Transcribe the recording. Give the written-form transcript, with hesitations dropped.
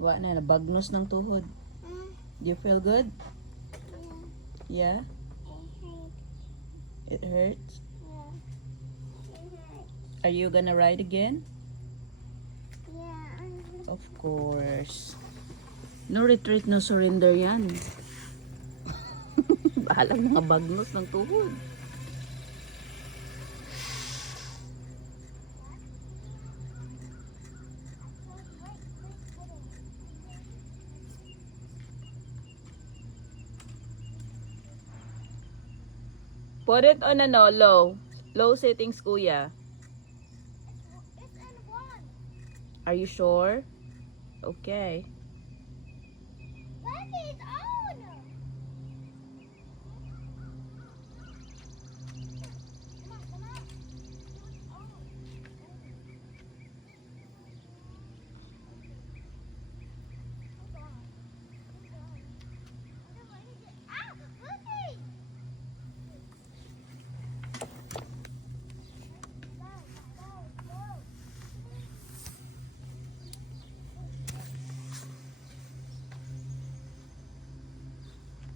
Wa na, nabagnos ng tuhod. Do you feel good? Yeah? It hurts? Are you gonna ride again? Of course. No retreat, no surrender yan. Bahalang mga bagnos ng tuhod. Put it on low settings, kuya. Are you sure? Okay. Look, it's